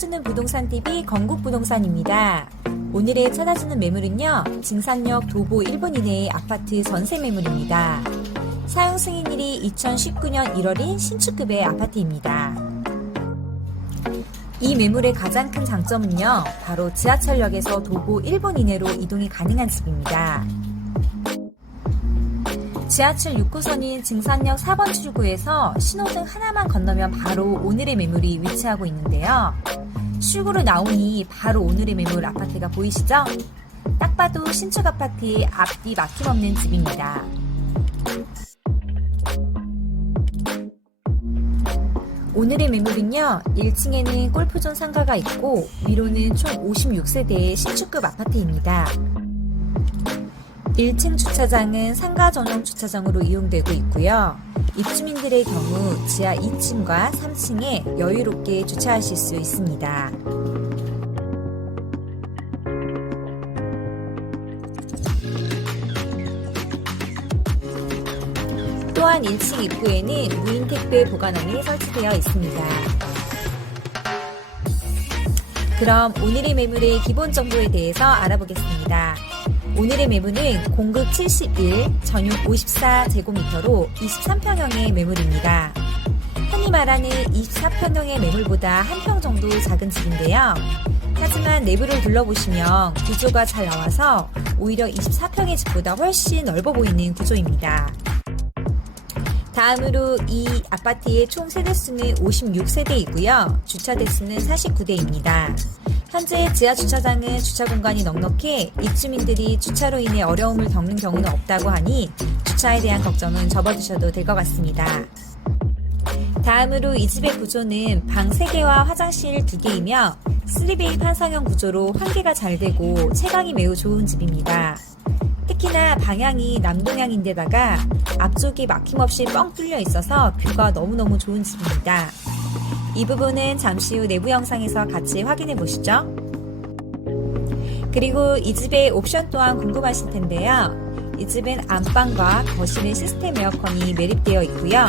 찾아주는 부동산 TV 건국 부동산입니다. 오늘의 찾아주는 매물은요, 증산역 도보 1분 이내의 아파트 전세 매물입니다. 사용 승인일이 2019년 1월인 신축급의 아파트입니다. 이 매물의 가장 큰 장점은요, 바로 지하철역에서 도보 1분 이내로 이동이 가능한 집입니다. 지하철 6호선인 증산역 4번 출구에서 신호등 하나만 건너면 바로 오늘의 매물이 위치하고 있는데요. 출구로 나오니 바로 오늘의 매물 아파트가 보이시죠? 딱 봐도 신축 아파트의 앞뒤 막힘없는 집입니다. 오늘의 매물은요, 1층에는 골프존 상가가 있고, 위로는 총 56세대의 신축급 아파트입니다. 1층 주차장은 상가 전용 주차장으로 이용되고 있고요. 입주민들의 경우 지하 2층과 3층에 여유롭게 주차하실 수 있습니다. 또한 1층 입구에는 무인 택배 보관함이 설치되어 있습니다. 그럼 오늘의 매물의 기본 정보에 대해서 알아보겠습니다. 오늘의 매물은 공급 71, 전용 54제곱미터로 23평형의 매물입니다. 흔히 말하는 24평형의 매물보다 한 평 정도 작은 집인데요. 하지만 내부를 둘러보시면 구조가 잘 나와서 오히려 24평의 집보다 훨씬 넓어 보이는 구조입니다. 다음으로 이 아파트의 총 세대수는 56세대이고요. 주차 대수는 49대입니다. 현재 지하 주차장은 주차 공간이 넉넉해 입주민들이 주차로 인해 어려움을 겪는 경우는 없다고 하니 주차에 대한 걱정은 접어두셔도 될 것 같습니다. 다음으로 이 집의 구조는 방 3개와 화장실 2개이며 3베이 판상형 구조로 환기가 잘 되고 채광이 매우 좋은 집입니다. 특히나 방향이 남동향인데다가 앞쪽이 막힘없이 뻥 뚫려 있어서 뷰가 너무너무 좋은 집입니다. 이 부분은 잠시 후 내부 영상에서 같이 확인해 보시죠. 그리고 이 집의 옵션 또한 궁금하실 텐데요. 이 집은 안방과 거실에 시스템 에어컨이 매립되어 있고요.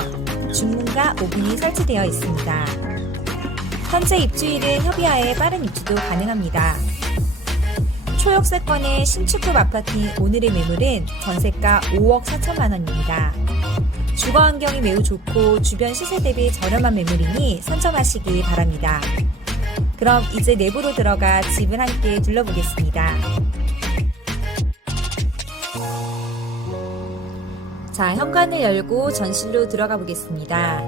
중문과 오븐이 설치되어 있습니다. 현재 입주일은 협의하에 빠른 입주도 가능합니다. 초역세권의 신축급 아파트인 오늘의 매물은 전세가 5억 4천만 원입니다. 주거 환경이 매우 좋고 주변 시세 대비 저렴한 매물이니 선점하시기 바랍니다. 그럼 이제 내부로 들어가 집을 함께 둘러보겠습니다. 자, 현관을 열고 전실로 들어가 보겠습니다.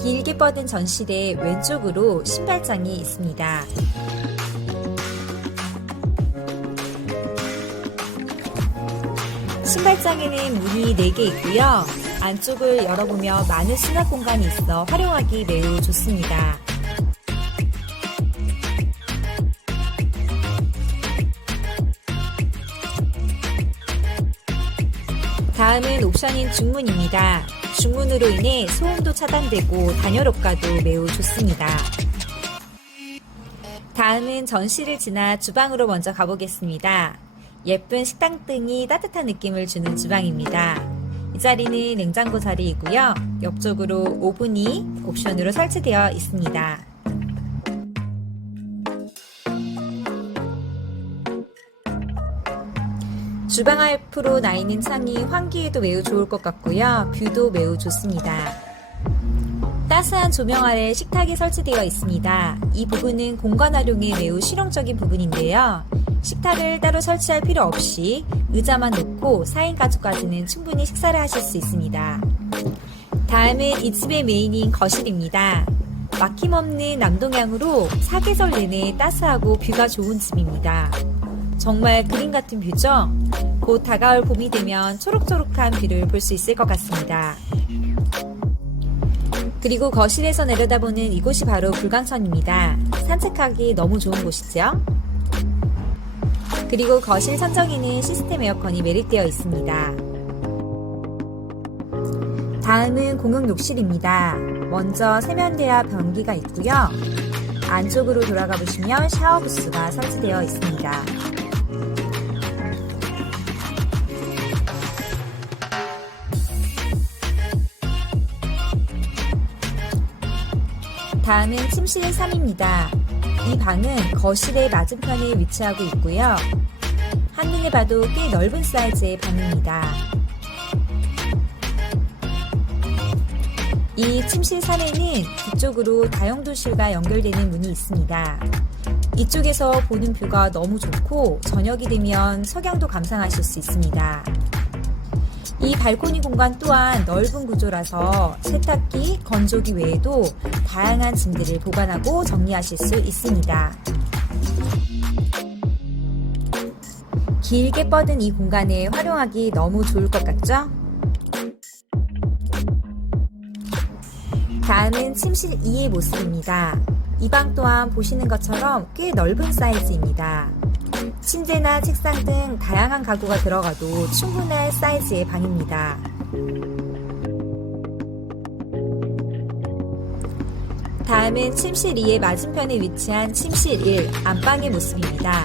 길게 뻗은 전실의 왼쪽으로 신발장이 있습니다. 신발장에는 문이 4개 있고요. 안쪽을 열어보며 많은 수납 공간이 있어 활용하기 매우 좋습니다. 다음은 옵션인 중문입니다. 중문으로 인해 소음도 차단되고 단열효과도 매우 좋습니다. 다음은 전실을 지나 주방으로 먼저 가보겠습니다. 예쁜 식당등이 따뜻한 느낌을 주는 주방입니다. 이 자리는 냉장고 자리이고요. 옆쪽으로 오븐이 옵션으로 설치되어 있습니다. 주방 앞으로 나 있는 창이 환기에도 매우 좋을 것 같고요. 뷰도 매우 좋습니다. 따스한 조명 아래 식탁이 설치되어 있습니다. 이 부분은 공간 활용에 매우 실용적인 부분인데요. 식탁을 따로 설치할 필요 없이 의자만 놓고 4인 가족까지는 충분히 식사를 하실 수 있습니다. 다음은 이 집의 메인인 거실입니다. 막힘없는 남동향으로 사계절 내내 따스하고 뷰가 좋은 집입니다. 정말 그림 같은 뷰죠? 곧 다가올 봄이 되면 초록초록한 뷰를 볼 수 있을 것 같습니다. 그리고 거실에서 내려다보는 이곳이 바로 불광선입니다. 산책하기 너무 좋은 곳이죠? 그리고 거실 천정에는 시스템 에어컨이 매립되어 있습니다. 다음은 공용 욕실입니다. 먼저 세면대와 변기가 있고요. 안쪽으로 돌아가 보시면 샤워 부스가 설치되어 있습니다. 다음은 침실 3입니다. 이 방은 거실의 맞은편에 위치하고 있고요. 한눈에 봐도 꽤 넓은 사이즈의 방입니다. 이 침실 3에는 뒤쪽으로 다용도실과 연결되는 문이 있습니다. 이쪽에서 보는 뷰가 너무 좋고 저녁이 되면 석양도 감상하실 수 있습니다. 이 발코니 공간 또한 넓은 구조라서 세탁기, 건조기 외에도 다양한 짐들을 보관하고 정리하실 수 있습니다. 길게 뻗은 이 공간을 활용하기 너무 좋을 것 같죠? 다음은 침실 2의 모습입니다. 이 방 또한 보시는 것처럼 꽤 넓은 사이즈입니다. 침대나 책상 등 다양한 가구가 들어가도 충분할 사이즈의 방입니다. 다음은 침실 2의 맞은편에 위치한 침실 1 안방의 모습입니다.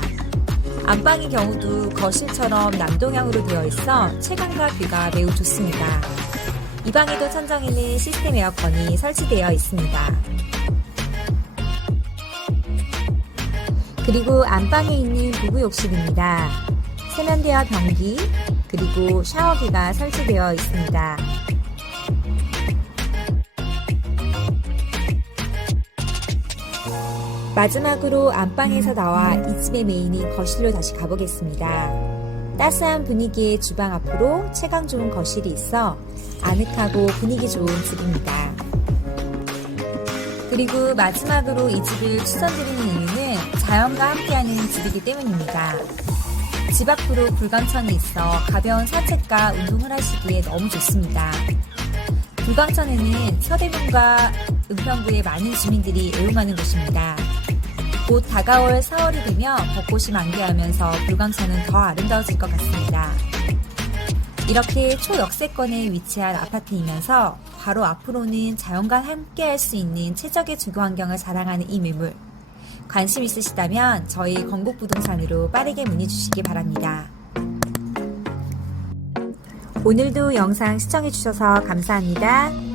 안방의 경우도 거실처럼 남동향으로 되어 있어 채광과 뷰가 매우 좋습니다. 이 방에도 천정에는 시스템 에어컨이 설치되어 있습니다. 그리고 안방에 있는 부부 욕실입니다. 세면대와 변기, 그리고 샤워기가 설치되어 있습니다. 마지막으로 안방에서 나와 이 집의 메인인 거실로 다시 가보겠습니다. 따스한 분위기의 주방 앞으로 채광 좋은 거실이 있어 아늑하고 분위기 좋은 집입니다. 그리고 마지막으로 이 집을 추천드리는 이유는 자연과 함께하는 집이기 때문입니다. 집 앞으로 불광천이 있어 가벼운 산책과 운동을 하시기에 너무 좋습니다. 불광천에는 서대문과 은평구의 많은 주민들이 애용하는 곳입니다. 곧 다가올 4월이 되면 벚꽃이 만개하면서 불광천은 더 아름다워질 것 같습니다. 이렇게 초역세권에 위치한 아파트이면서 바로 앞으로는 자연과 함께 할 수 있는 최적의 주거 환경을 자랑하는 이 매물. 관심 있으시다면 저희 건국부동산으로 빠르게 문의 주시기 바랍니다. 오늘도 영상 시청해주셔서 감사합니다.